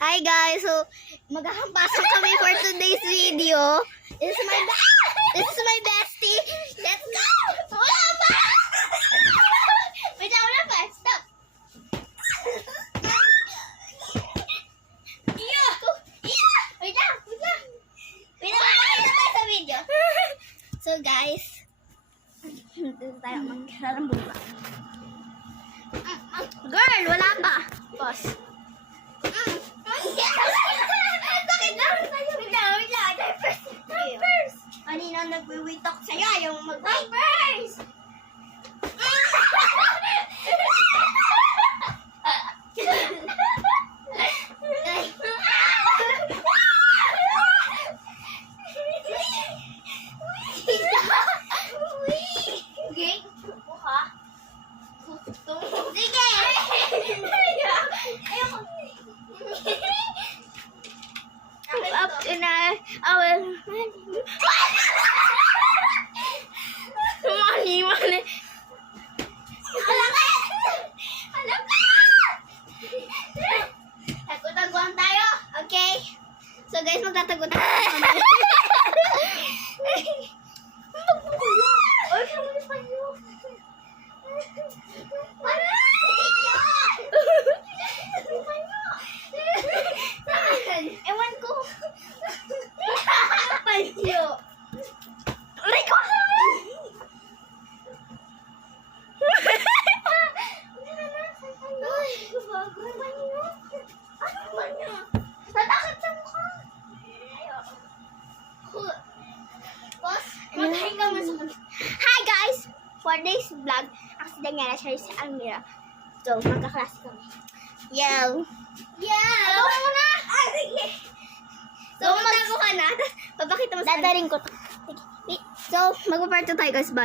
Hi guys, so maghahampasan kami for today's video. This is my bestie. Let's go! Wala pa! Wala pa. Stop. Wait lang. Wait lang sa video. So guys, dito tayo magkarambuka. Girl, wala pa. Pause. Bakit lang tayo? Wait lang. Diapers. Kanina nagwiwitok sa'yo yung mag-diapers. Okay? Buka. Sige! Up in our money. Alam ka! Tagutaguan tayo, okay? So guys, magtatagutan tayo. Ewan ko. Panyo. Rico! Tatakot sa mukha. Hi guys! For this vlog, accident nga na siya si Almira. So, magkaklase kami. Yo! Ano mo na? So, magtago ka na. Papakita mo sa dadaling ko. So, magpaparto tayo guys. Bye.